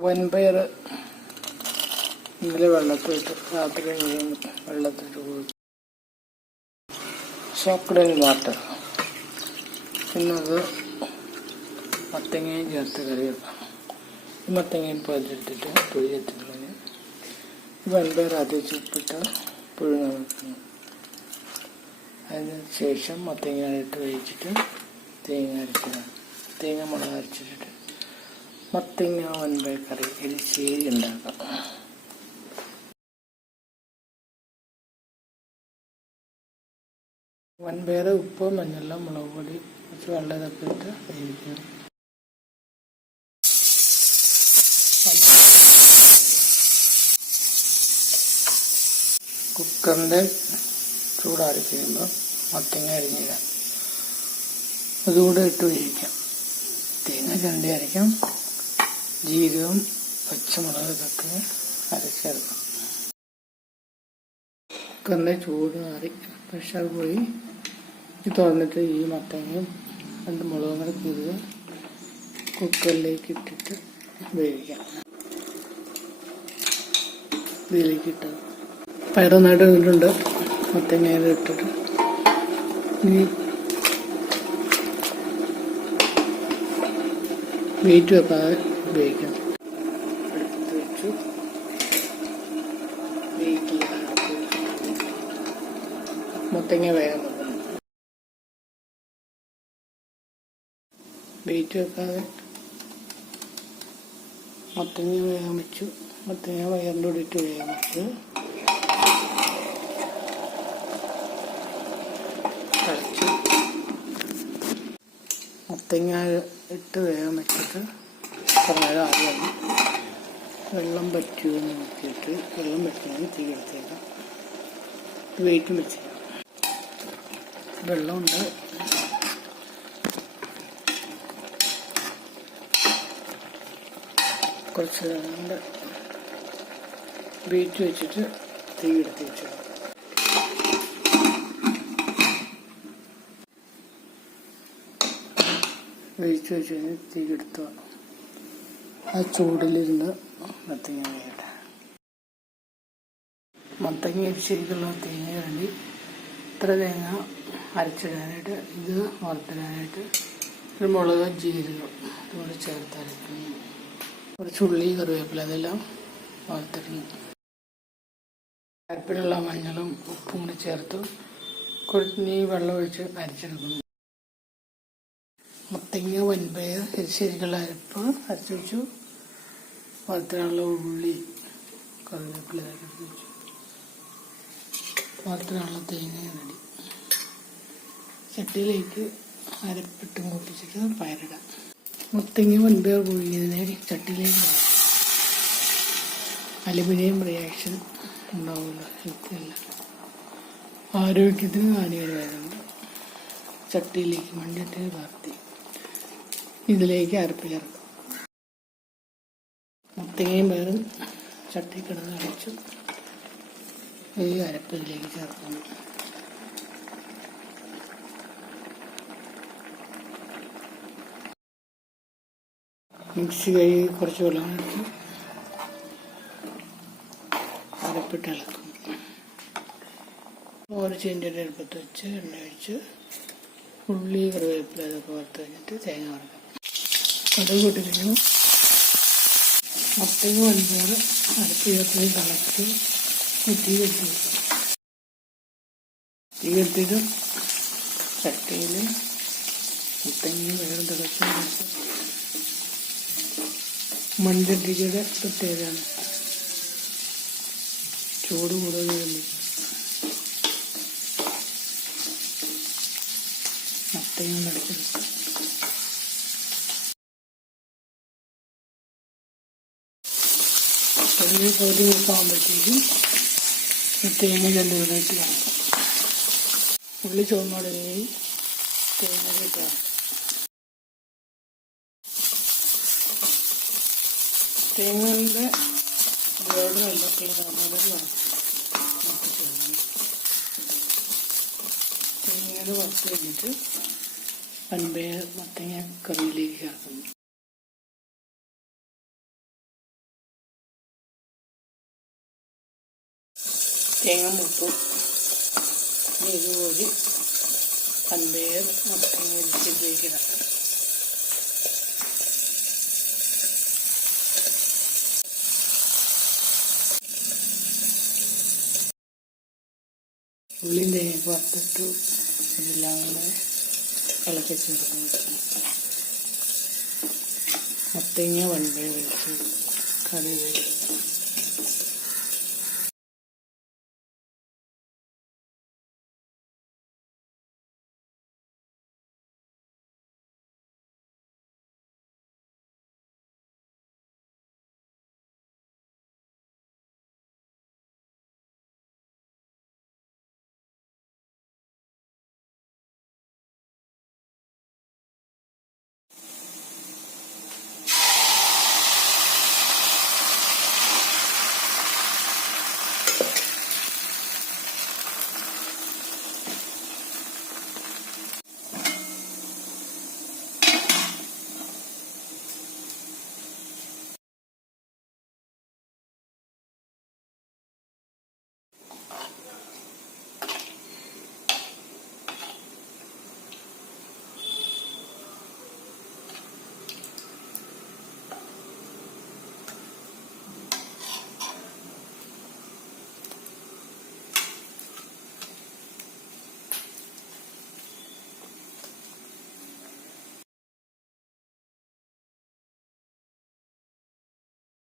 വൻപയർ ഇന്നലെ വെള്ളത്തിലിട്ട് രാത്രി മുഴുവൻ വെള്ളത്തിലിട്ട് കൊടുത്തു ചോക്ലേറ്റ് വാട്ടർ. പിന്നത് മത്തങ്ങയും ചേർത്ത് കറി വെക്കാം ഈ മത്തങ്ങയും പതിട്ടിട്ട് പുഴിയെത്തിക്കളഞ്ഞ് വൻപയർ ആദ്യം ചുപ്പിട്ട് പുഴുങ്ങ വെക്കുന്നു അതിന് ശേഷം മത്തങ്ങ ഇട്ട് കഴിച്ചിട്ട് തേങ്ങ അരച്ചതാണ് തേങ്ങ മുളക് അരച്ചിട്ട് മത്തങ്ങ വൻപയർ കറി. എരിശ്ശേരി ഉണ്ടാക്കാം. വൻപയർ ഉപ്പ് മഞ്ഞളും മുളക് പൊടി കുറച്ച് വെള്ളം ഇട്ട് വേവിക്കുക കുക്കറിന്റെ ചൂടാറി കഴിയുമ്പോൾ മത്തങ്ങ അരിഞ്ഞിടാം. അതുകൂടെ ഇട്ട് വേവിക്കാം. തേങ്ങ ചണ്ടി അരയ്ക്കാം. ജീരകം പച്ചമുളക് ഇതൊക്കെ അരച്ചെടുക്കാം കുക്കറിന്റെ ചൂട് മാറി. പ്രഷർ പോയി ഈ തുറന്നിട്ട് ഈ മത്തങ്ങയും രണ്ട് മുളകും കൂടെ കീറുക കുക്കറിലേക്ക് ഇട്ടിട്ട് വേവിക്കാം. ഇതിലേക്ക് ഇട്ടത് പയറ് നന്നായിട്ട് നിന്നിട്ടുണ്ട് മത്തങ്ങയിൽ ഇട്ടിട്ട്. ഇനി വെയിറ്റ് വെക്കാതെ ഉപയോഗിക്കാം. എടുത്ത് വെച്ചു. മുത്തങ്ങ വേഗം വെയിറ്റ് വെക്കാതെ മുത്തങ്ങ വേഗം വെച്ചു. മുത്തങ്ങ വയറിന്റെ കൂടെ ഇട്ട് വേഗം വെച്ചു. കളിച്ചു മുത്തങ്ങ ഇട്ട് വേഗം വെച്ചിട്ട് കുറേ ആദ്യം വെള്ളം പറ്റുമെന്ന് നോക്കിയിട്ട് വെള്ളം പറ്റുമെന്ന് തീ എടുത്തേക്കാം വെയിറ്റും വെച്ചേക്കാം വെള്ളമുണ്ട്. കുറച്ച് നേരം വെയിറ്റ് വെച്ചിട്ട് തീ എടുത്ത് വെച്ചു വെയിറ്റ് വെച്ച് കഴിഞ്ഞ് തീ എടുത്തു ആ ചൂടിലിരുന്ന് മത്തങ്ങ വേകട്ടെ മത്തങ്ങ ശരിക്കുള്ള തേങ്ങ വേണ്ടി ഇത്ര തേങ്ങ അരച്ചിടാനായിട്ട് ഇത് വറുത്തിടാനായിട്ട് ഒരു മുളക് ജീരകം ഇതുകൂടെ ചേർത്ത് അരക്കുന്നു. കുറച്ച് ഉള്ളി കറിവേപ്പില അതെല്ലാം വറുത്തിടുന്നു. അരപ്പിലുള്ള മഞ്ഞളും ഉപ്പും കൂടി ചേർത്ത് കുറച്ച് വെള്ളം ഒഴിച്ച് അരച്ചെടുക്കുന്നു. മത്തങ്ങ വൻപയർ ശരിക്കുള്ള അരപ്പ് അരച്ചു വെച്ചു. വറുത്തിനുള്ള ഉള്ളി കറിവേപ്പില പാത്രമുള്ള തേങ്ങ റെഡി ചട്ടിയിലേക്ക് അരപ്പിട്ട് മൂപ്പിച്ചിട്ട് പയറിടാം. മുത്തങ്ങ വൻപയർ പുഴുങ്ങിയതിനെ ചട്ടിയിലേക്ക് അലുമിനിയം റിയാക്ഷൻ ഉണ്ടാവില്ല ഹെൽത്തിയല്ല ആരോഗ്യത്തിന് ഹാനികരമായതുകൊണ്ട് ചട്ടിയിലേക്ക് മണ്ണിട്ട് പാർത്തി ഇതിലേക്ക് അരപ്പ് ചേർക്കാം മുത്തങ്ങയും പയറും ചട്ടി കിടന്ന് അടിച്ചു ഈ അരപ്പ് ഇതിലേക്ക് ചേർക്കുന്നു മിക്സി കൈ കുറച്ച് വെള്ളം എടുത്ത് അരപ്പിട്ട് ഇളക്കും. ഒരു ചീന്റെ അടുപ്പത്ത് വെച്ച് എണ്ണ ഒഴിച്ച് ഉള്ളി കറിവേപ്പില ഇതൊക്കെ വറുത്ത് കഴിഞ്ഞിട്ട് തേങ്ങ വറക്കും. അത് കൂട്ടിരിക്കുന്നു മത്തങ്ങ അഞ്ചാറ് അരപ്പ് ചേർത്ത് തിളച്ച് കെട്ടി വെക്കും തീ കെട്ടിയിട്ട് ചട്ടിയിൽ മുത്തങ്ങയും വേറെ തിളച്ച് മൺചട്ടിക്കയുടെ പ്രത്യേകതയാണ്. ചൂട് കൂടുതൽ മത്തങ്ങ നടച്ചെടുക്കും ഒരു പകുതി മുക്കാകുമ്പോഴത്തേക്കും തേങ്ങ ചെല്ലുകളിട്ട് കാണാം. ഉള്ളി ചുവന്നുടങ്ങി തേങ്ങ കിട്ടാം തേങ്ങയുടെ ബ്ലേഡ് നല്ല ക്ലീൻ തേങ്ങയുടെ വറുത്ത് കഴിഞ്ഞിട്ട് പൻപയ മത്തങ്ങ കറിയിലേക്ക് ചേർക്കുന്നു തേങ്ങ മുട്ടു ഇനി ഇതുപോലെ മുട്ടയും മത്തങ്ങ ഉപയോഗിക്കണം ഉള്ളി തേങ്ങ വറുത്തിട്ടു ഇതെല്ലാം കൂടെ ഇളക്കി ചേർത്ത് മത്തങ്ങ വണ്ടി വെച്ച്. കറി വരും